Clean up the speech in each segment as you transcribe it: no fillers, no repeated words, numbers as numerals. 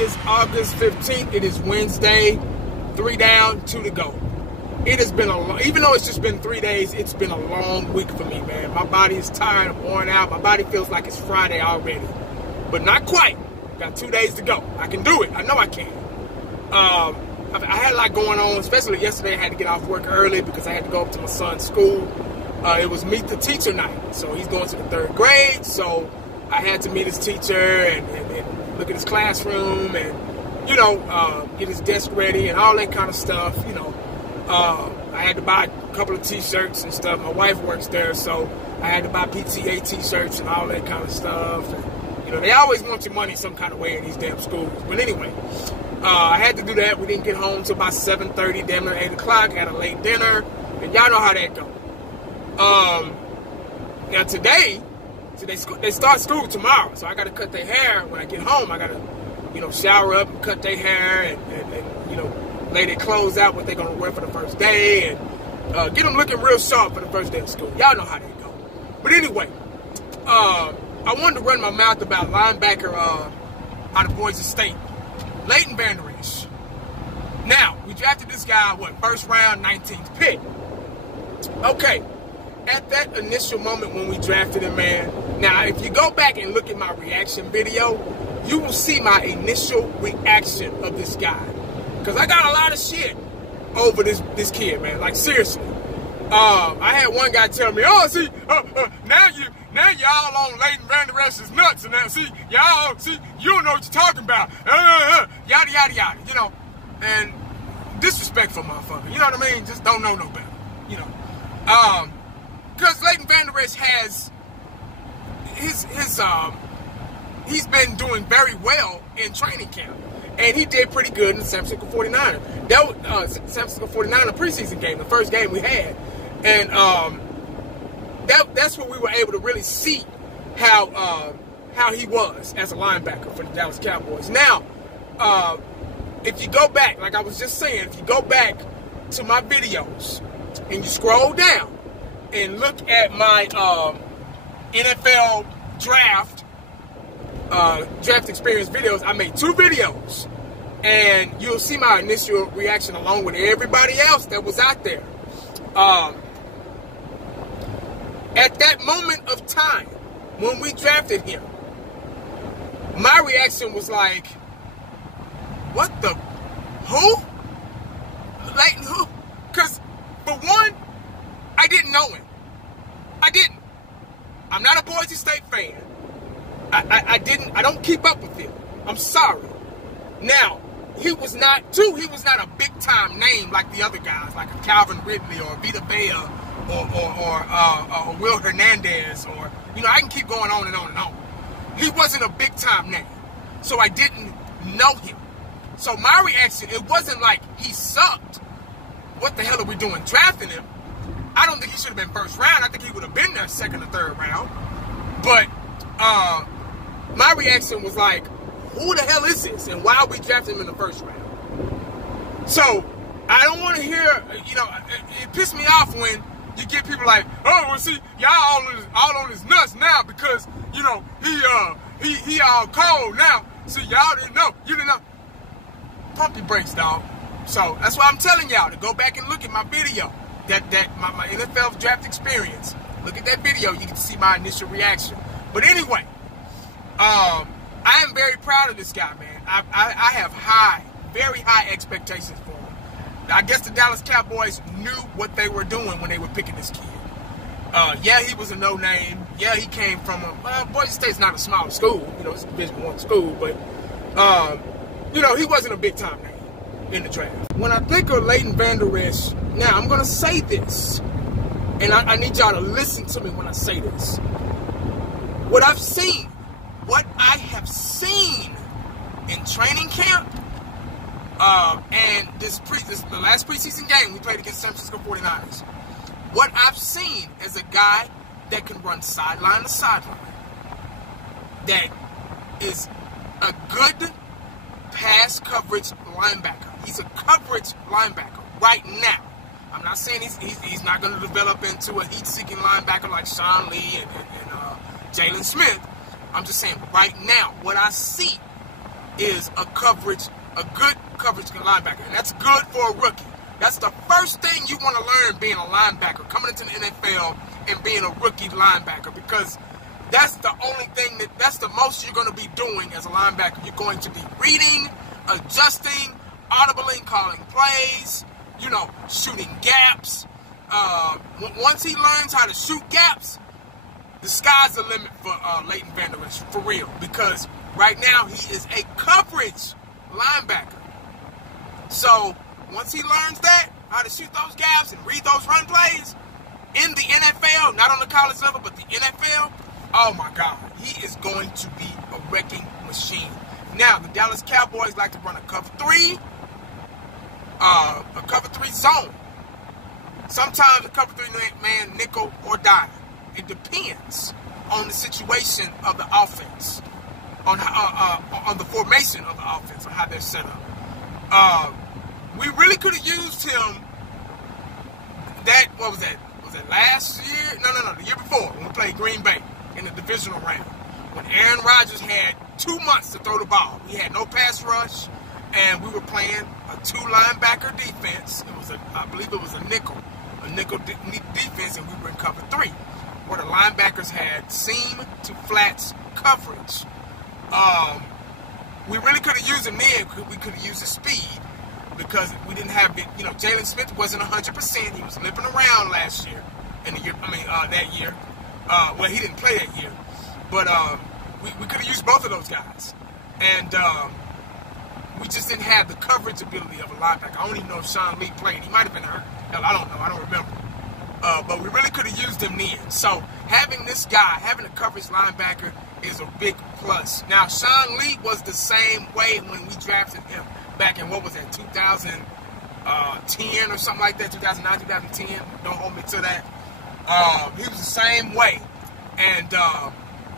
is August 15th. It is Wednesday. 3 down, 2 to go. It has been even though it's just been 3 days, it's been a long week for me, man. My body is tired, I'm worn out. My body feels like it's Friday already. But not quite. Got 2 days to go. I can do it. I know I can. I had a lot going on, especially yesterday. I had to get off work early because I had to go up to my son's school. It was meet the teacher night. So he's going to the 3rd grade. So I had to meet his teacher and look at his classroom and, you know, get his desk ready and all that kind of stuff, you know. I had to buy a couple of t-shirts and stuff. My wife works there, so I had to buy PTA t-shirts and all that kind of stuff. And, you know, they always want your money some kind of way in these damn schools. But anyway, I had to do that. We didn't get home until about 7:30, damn near 8 o'clock. Had a late dinner, and y'all know how that goes. Now today they start school tomorrow, so I got to cut their hair when I get home. I got to, you know, shower up and cut their hair and you know, lay their clothes out, what they're going to wear for the first day, and get them looking real sharp for the first day of school. Y'all know how they go. But anyway, I wanted to run my mouth about linebacker out of Boise State, Leighton Vander Esch. Now, we drafted this guy, first round, 19th pick. Okay, at that initial moment when we drafted him, man, now if you go back and look at my reaction video, you will see my initial reaction of this guy. Because I got a lot of shit over this kid, man. Like, seriously. I had one guy tell me, oh, see, now y'all on Leighton Vander Esch's nuts. And now, see, you don't know what you're talking about. Yada, yada, yada, you know. And disrespectful motherfucker. You know what I mean? Just don't know no better, you know. Because Leighton Vander Esch has he's been doing very well in training camp. And he did pretty good in the San Francisco 49ers. That was San Francisco 49ers preseason game, the first game we had. And that's when we were able to really see how he was as a linebacker for the Dallas Cowboys. Now, if you go back, like I was just saying, if you go back to my videos and you scroll down and look at my NFL draft experience videos, I made 2 videos, and you'll see my initial reaction along with everybody else that was out there. At that moment of time when we drafted him, my reaction was like, what the, who? Leighton who? Because for one, I didn't know him. I didn't. I'm not a Boise State fan. I don't keep up with him. I'm sorry. Now, he was not a big-time name like the other guys, like a Calvin Ridley or Vita Vea or Will Hernandez, or, you know, I can keep going on and on and on. He wasn't a big-time name, so I didn't know him. So my reaction, it wasn't like he sucked. What the hell are we doing drafting him? I don't think he should have been first round. I think he would have been there second or third round. But my reaction was like, who the hell is this? And why are we drafting him in the first round? So, I don't want to hear, you know, it pissed me off when you get people like, oh, well, see, y'all all on his nuts now because, you know, he all cold now. See, y'all didn't know. You didn't know. Pump your brakes, dog. So, that's why I'm telling y'all to go back and look at my video, my NFL draft experience. Look at that video. You can see my initial reaction. But anyway, I am very proud of this guy, man. I have very high expectations for him. I guess the Dallas Cowboys knew what they were doing when they were picking this kid. Yeah, he was a no-name. Yeah, he came from Boise State's not a small school. You know, it's a Division I school. But, you know, he wasn't a big-time name in the draft. When I think of Leighton Vander Esch, now I'm going to say this. And I need y'all to listen to me when I say this. What I have seen in training camp, and the last preseason game we played against San Francisco 49ers, what I've seen is a guy that can run sideline to sideline, that is a good pass coverage linebacker. He's a coverage linebacker right now. I'm not saying he's not going to develop into a heat-seeking linebacker like Sean Lee and Jalen Smith. I'm just saying right now, what I see is a good coverage linebacker. And that's good for a rookie. That's the first thing you want to learn being a linebacker, coming into the NFL and being a rookie linebacker, because that's the only thing that's the most you're going to be doing as a linebacker. You're going to be reading, adjusting, audibling, calling plays, shooting gaps. Once he learns how to shoot gaps, the sky's the limit for Leighton Vander Esch, for real. Because right now he is a coverage linebacker. So once he learns that, how to shoot those gaps and read those run plays in the NFL, not on the college level, but the NFL, oh my God, he is going to be a wrecking machine. Now, the Dallas Cowboys like to run a cover 3 zone. Sometimes a cover 3 man nickel or dime. It depends on the situation of the offense, on the formation of the offense, on how they're set up. We really could have used him. What was that? Was it last year? No, the year before when we played Green Bay in the divisional round, when Aaron Rodgers had 2 months to throw the ball. We had no pass rush, and we were playing a 2-linebacker defense. I believe it was a nickel defense, and we were in cover 3, where the linebackers had seam to flats coverage. We really could have used him then. We could have used his speed, because we didn't have it. Jalen Smith wasn't 100%. He was limping around last year, that year. Well, he didn't play that year, but we could have used both of those guys, and we just didn't have the coverage ability of a linebacker. I don't even know if Sean Lee played. He might have been hurt. Hell, I don't know. I don't remember. But we really could have used him then. So having this guy, having a coverage linebacker, is a big plus. Now, Sean Lee was the same way when we drafted him back in, 2010 or something like that, 2009, 2010. Don't hold me to that. He was the same way. And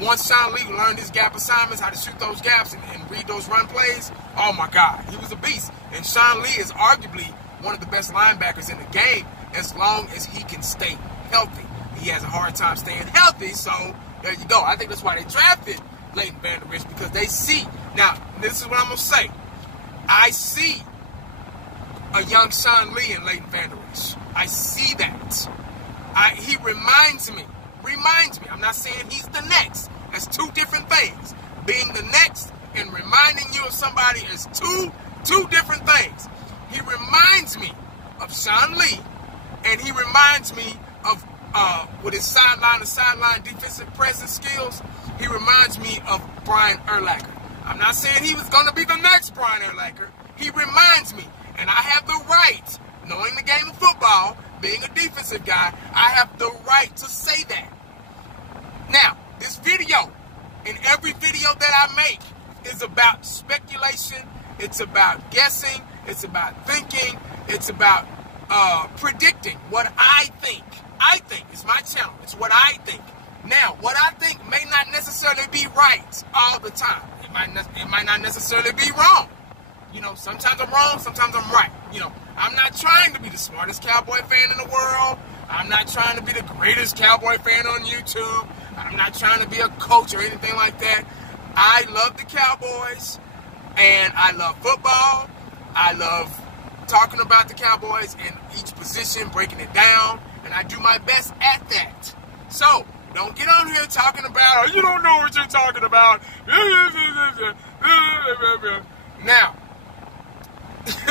once Sean Lee learned his gap assignments, how to shoot those gaps and read those run plays, oh my God, he was a beast. And Sean Lee is arguably one of the best linebackers in the game, as long as he can stay healthy. He has a hard time staying healthy, so there you go. I think that's why they drafted Leighton Vander Esch, because they see. Now, this is what I'm going to say. I see a young Sean Lee in Leighton Vander Esch. I see that. He reminds me. I'm not saying he's the next. That's two different things. Being the next and reminding you of somebody is two different things. He reminds me of Sean Lee, and he reminds me of, with his sideline defensive presence skills, he reminds me of Brian Urlacher. I'm not saying he was going to be the next Brian Urlacher. He reminds me, and I have the right, knowing the game of football, being a defensive guy, I have the right to say that. Now, this video, and every video that I make, is about speculation, it's about guessing, it's about thinking, it's about predicting what I think. It's my channel. It's what I think. Now, what I think may not necessarily be right all the time. It might not necessarily be wrong. Sometimes I'm wrong, sometimes I'm right. I'm not trying to be the smartest Cowboy fan in the world. I'm not trying to be the greatest Cowboy fan on YouTube. I'm not trying to be a coach or anything like that. I love the Cowboys, and I love football. I love talking about the Cowboys in each position, breaking it down, and I do my best at that. So, don't get on here talking about, you don't know what you're talking about. Now,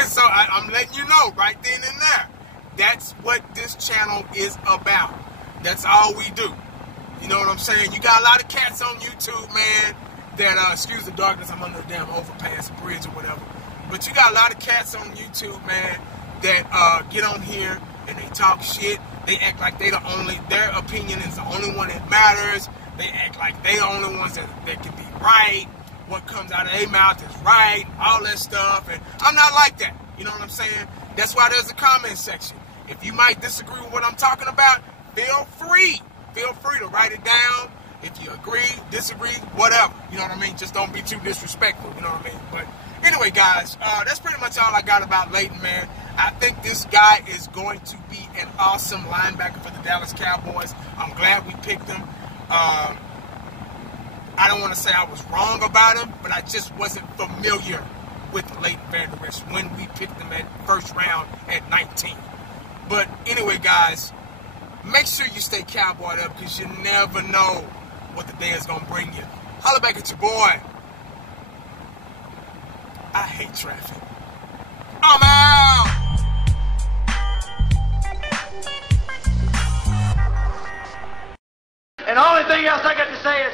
so I'm letting you know right then and there. That's what this channel is about. That's all we do. You know what I'm saying? You got a lot of cats on YouTube, man, that, excuse the darkness, I'm under a damn overpass bridge or whatever. But you got a lot of cats on YouTube, man, that get on here and they talk shit. They act like their opinion is the only one that matters. They act like they the only ones that can be right. What comes out of their mouth is right, all that stuff. And I'm not like that. You know what I'm saying? That's why there's a comment section. If you might disagree with what I'm talking about, feel free. Feel free to write it down. If you agree, disagree, whatever. You know what I mean? Just don't be too disrespectful. You know what I mean? But anyway, guys, that's pretty much all I got about Leighton, man. I think this guy is going to be an awesome linebacker for the Dallas Cowboys. I'm glad we picked him. I don't want to say I was wrong about him, but I just wasn't familiar with Leighton Vander Esch when we picked him at first round at 19. But anyway, guys, make sure you stay cowboyed up because you never know what the day is going to bring you. Holla back at your boy. I hate traffic. I'm out. And the only thing else I got to say is,